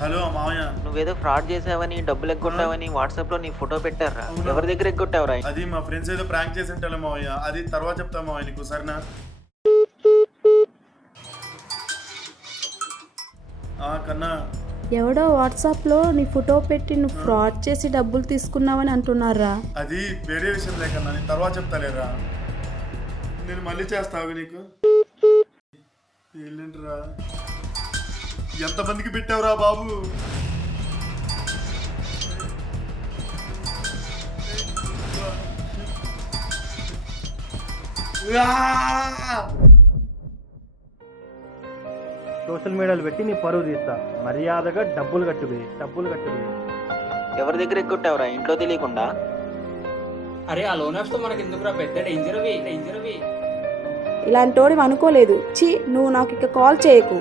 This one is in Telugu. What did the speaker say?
హలో మావయ్య. నువ్వేదో ఫ్రాడ్ చేసావని డబ్బులు ఎగ్గొట్టావని వాట్సాప్ లో నీ ఫోటో పెట్టారా? అవునా? ఎవరి దగ్గర ఎగ్గొట్టావురా? అది మా ఫ్రెండ్స్ ఏదో ప్రాంక్ చేసి ఉంటారు మావయ్య. అది తర్వాత చెప్తా మావయ్య నీకు, సరేనా? కన్నా. ఎవడో వాట్సాప్లో నీ ఫోటో పెట్టి నువ్వు ఫ్రాడ్ చేసి డబ్బులు తీసుకున్నావని అంటున్నారా? అది వేరే విషయం లేకన్నా, నేను తర్వాత చెప్తాలేరా. నేను మళ్ళీ చేస్తావు నీకు. ఏంటరా, ఎంతమందికి పెట్టావురా బాబు? సోషల్ మీడియాలో పెట్టి నీ పరువు తీస్తా. మర్యాదగా డబ్బులు కట్టుబే. ఎవరి దగ్గర ఎగ్గొట్టావురా ఇంట్లో తెలియకుండా? అరే ఆ లోన్ యాప్స్ తో మనకి ఎందుకురా, పెద్ద డేంజర్ అవి. ఇలాంటోడివి అనుకోలేదు. ఛీ, నువ్వు నాకు ఇక కాల్ చేయకు.